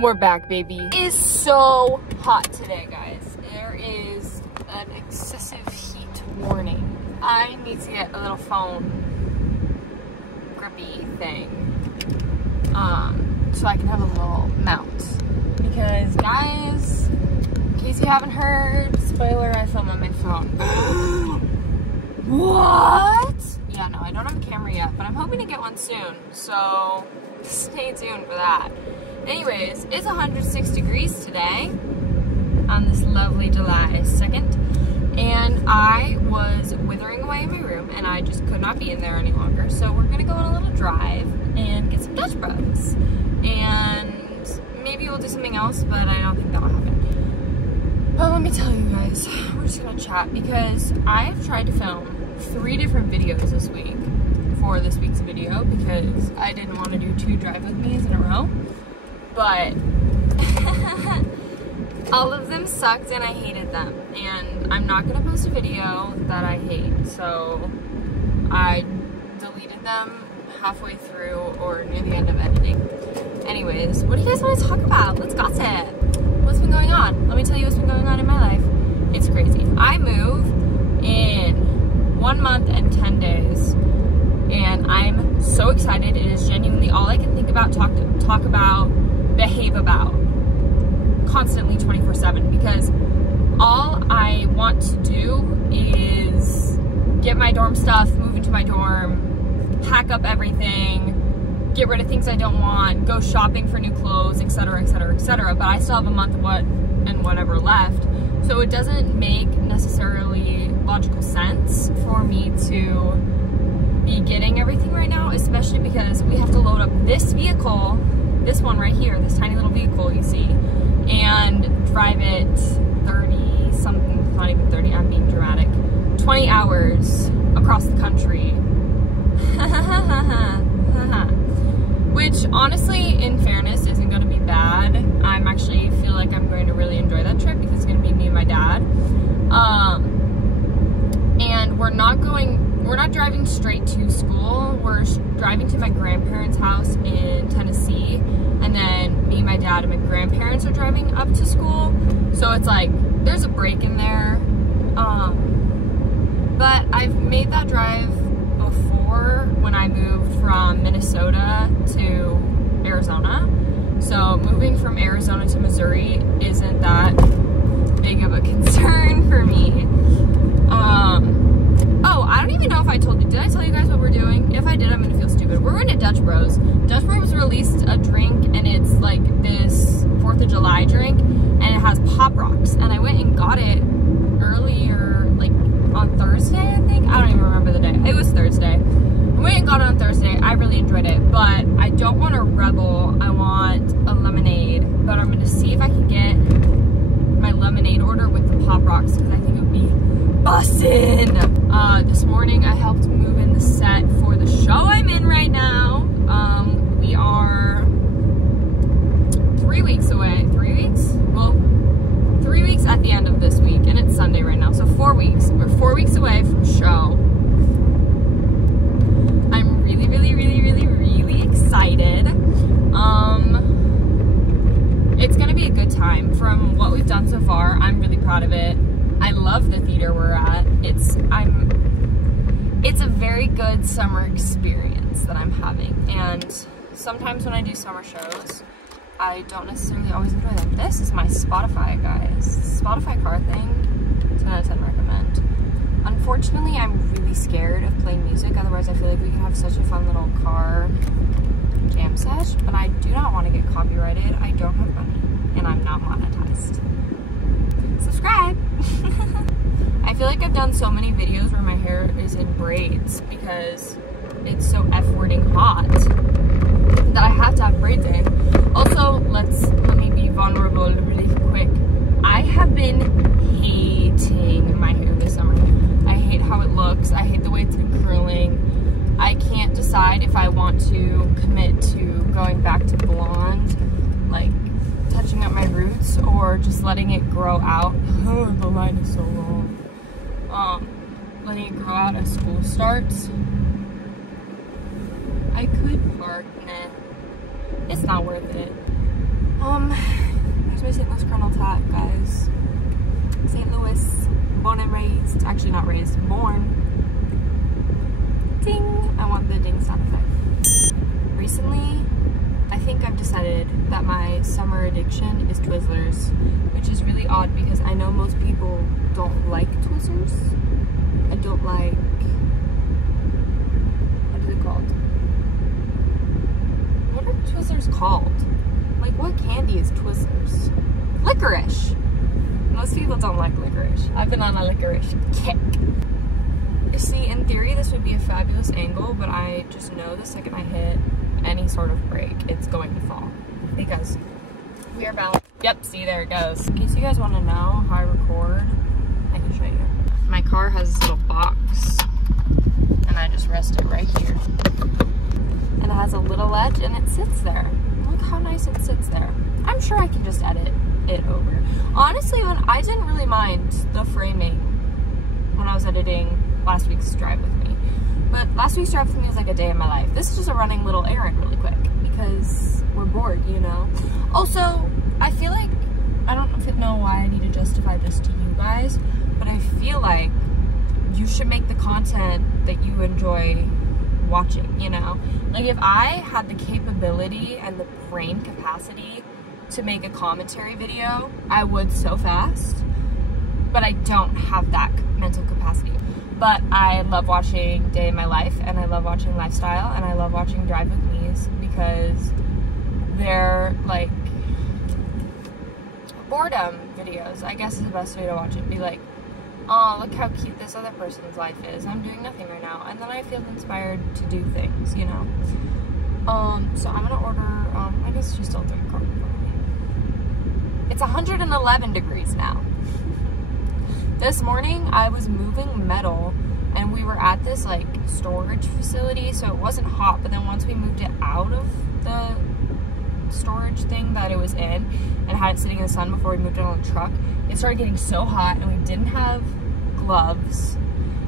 We're back, baby. It is so hot today, guys. There is an excessive heat warning. I need to get a little phone grippy thing, so I can have a little mount. Because, guys, in case you haven't heard, spoiler, I film on my phone. What? Yeah, no, I don't have a camera yet, but I'm hoping to get one soon, so stay tuned for that. Anyways, it's 106 degrees today on this lovely July 2nd, and I was withering away in my room, and I just could not be in there any longer, so we're gonna go on a little drive and get some Dutch Bros, and maybe we'll do something else, but I don't think that'll happen. But let me tell you guys, we're just gonna chat, because I've tried to film 3 different videos this week for this week's video, because I didn't want to do 2 drive with me's in a row. But all of them sucked and I hated them, and I'm not gonna post a video that I hate, so I deleted them halfway through or near the end of editing. Anyways, what do you guys want to talk about? Let's gossip. What's been going on? Let me tell you what's been going on in my life. It's crazy. I move in 1 month and 10 days, and I'm so excited. It is genuinely all I can think about, talk about, behave about constantly 24/7, because all I want to do is get my dorm stuff, move into my dorm, pack up everything, get rid of things I don't want, go shopping for new clothes, etc, etc, etc. But I still have a month of whatever left, so it doesn't make necessarily logical sense for me to be getting everything right now, especially because we have to load up this vehicle, this one right here, this tiny little vehicle you see, and drive it 30 something, not even 30, I'm being dramatic, 20 hours across the country. Which honestly, in fairness, isn't going to be bad. I'm actually feel like I'm going to really enjoy that trip, because it's going to be me and my dad. And we're not driving straight to school. We're driving to my grandparents' house in Tennessee, and then me and my dad and my grandparents are driving up to school. So it's like, there's a break in there. But I've made that drive before when I moved from Minnesota to Arizona. So moving from Arizona to Missouri isn't that big of a concern for me. Oh, I don't even know if I told you. Did I tell you guys what we're doing? If I did, I'm gonna feel stupid. We're going to Dutch Bros. Dutch Bros released a drink, and it's like this 4th of July drink, and it has Pop Rocks. And I went and got it earlier, like on Thursday, I think. I don't even remember the day. It was Thursday. I went and got it on Thursday. I really enjoyed it, but I don't want a Rebel. I want a lemonade, but I'm gonna see if I can get my lemonade order with the Pop Rocks, because I think it would be bussin'. This morning I helped move in the set for the show I'm in right now. We are 3 weeks away. 3 weeks? Well, 3 weeks at the end of this week, and it's Sunday right now, so 4 weeks. We're 4 weeks away from show. I'm really, really, really, really, really excited. It's gonna be a good time. From what we've done so far, I'm really proud of it. I love the theater we're at. It's a very good summer experience that I'm having, and sometimes when I do summer shows, I don't necessarily always enjoy them. This is my Spotify, guys. Spotify car thing, 10 out of 10 recommend. Unfortunately, I'm really scared of playing music, otherwise I feel like we could have such a fun little car jam sesh, but I do not want to get copyrighted. I don't have money, and I'm not monetized. Subscribe! I feel like I've done so many videos where my hair is in braids because it's so F-wording hot that I have to have braids in. Also, let me be vulnerable really quick. I have been hating my hair this summer. I hate how it looks. I hate the way it's been curling. I can't decide if I want to commit to going back to blonde, like touching up my roots, or just letting it grow out. Oh, the line is so long. Letting it grow out as school starts. I could park, nah. It's not worth it. Here's my St. Louis Colonel tat, guys. St. Louis, born and raised. Actually, not raised, born. Ding! I want the ding sound effect. Recently, I think I've decided that my summer addiction is Twizzlers, which is really odd because I know most people don't like Twizzlers. I don't like, what is it called? What are Twizzlers called? Like, what candy is Twizzlers? Licorice! Most people don't like licorice. I've been on a licorice kick. You see, in theory, this would be a fabulous angle, but I just know the second I hit any sort of brake, it's going to fall. Because we are balanced. Yep, see, there it goes. In case you guys want to know how I record, I can show you. My car has this little box, and I just rest it right here. And it has a little ledge, and it sits there. Look how nice it sits there. I'm sure I can just edit it over. Honestly, I didn't really mind the framing when I was editing last week's drive with me. But last week's drive with me was like a day in my life. This is just a running little errand really quick because we're bored, you know? Also, I feel like, I don't know why I need to justify this to you guys, but I feel like you should make the content that you enjoy watching, you know? Like, if I had the capability and the brain capacity to make a commentary video, I would so fast, but I don't have that mental capacity. But I love watching Day in My Life, and I love watching Lifestyle, and I love watching Drive With Me's because they're like boredom videos, I guess is the best way to watch it. Be like, oh, look how cute this other person's life is. I'm doing nothing right now. And then I feel inspired to do things, you know? So I'm gonna order, I guess she's still doing carb for me. It's 111 degrees now. This morning I was moving metal and we were at this like storage facility, so it wasn't hot, but then once we moved it out of the storage thing that it was in and had it sitting in the sun before we moved it on the truck, it started getting so hot and we didn't have gloves.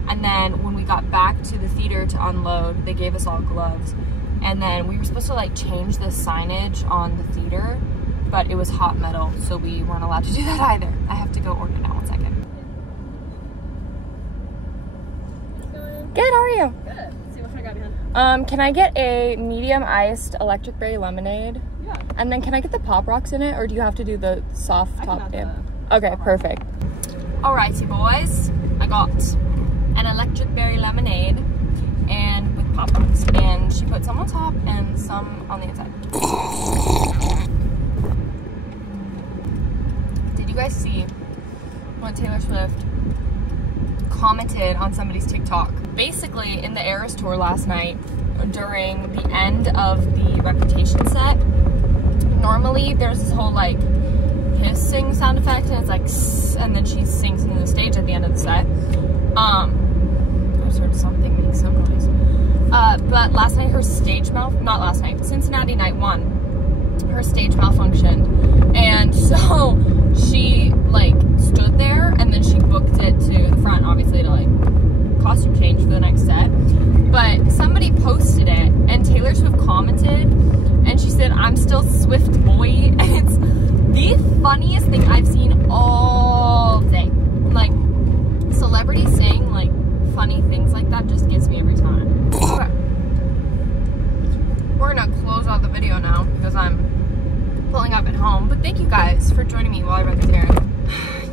And then when we got back to the theater to unload, they gave us all gloves. And then we were supposed to like change the signage on the theater, but it was hot metal, so we weren't allowed to do that either. I have to go order now, 1 second. Good, how are you? Good. Let's see what I got behind. Can I get a medium iced electric berry lemonade? Yeah. And then can I get the Pop Rocks in it, or do you have to do the soft top in? Okay, perfect. Alrighty, boys. I got an electric berry lemonade and with Pop Rocks, and she put some on top and some on the inside. Did you guys see what Taylor Swift commented on somebody's TikTok? Basically, in the Eras tour last night, during the end of the Reputation set, normally there's this whole like hissing sound effect, and it's like sss, and then she sings into the stage at the end of the set. I just heard something make some noise. But last night her stage not last night, Cincinnati night 1, her stage malfunctioned, and so she like stood there and then she booked it to the front, obviously, to like costume change for the next set. But somebody posted it and Taylor Swift commented and she said, "I'm still Swift boy," and it's the funniest thing I've seen all day. Like, celebrities saying like funny things like that just gets me every time. Okay, we're gonna close out the video now because I'm pulling up at home, but thank you guys for joining me while I run this errand.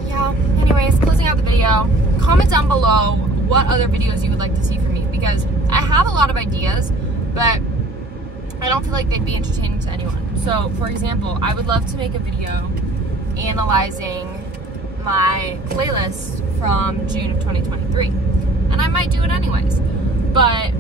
Yeah, anyways, closing out the video. Comment down below what other videos you would like to see from me, because I have a lot of ideas, but I don't feel like they'd be entertaining to anyone. So, for example, I would love to make a video analyzing my playlist from June of 2023. And I might do it anyways. But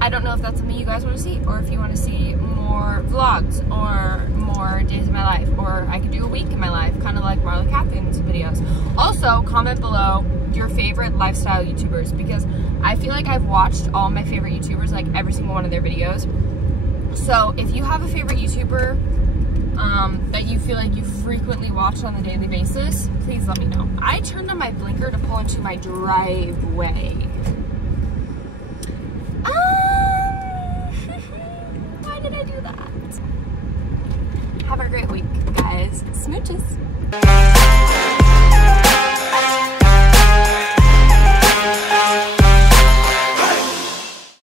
I don't know if that's something you guys want to see, or if you want to see more vlogs, or more days of my life, or I could do a week in my life, kind of like Marla Catherine's videos. Also, comment below your favorite lifestyle YouTubers, because I feel like I've watched all my favorite YouTubers, like every single one of their videos. So if you have a favorite YouTuber that you feel like you frequently watch on a daily basis, please let me know. I turned on my blinker to pull into my driveway. Why did I do that? Have a great week, guys. Smooches.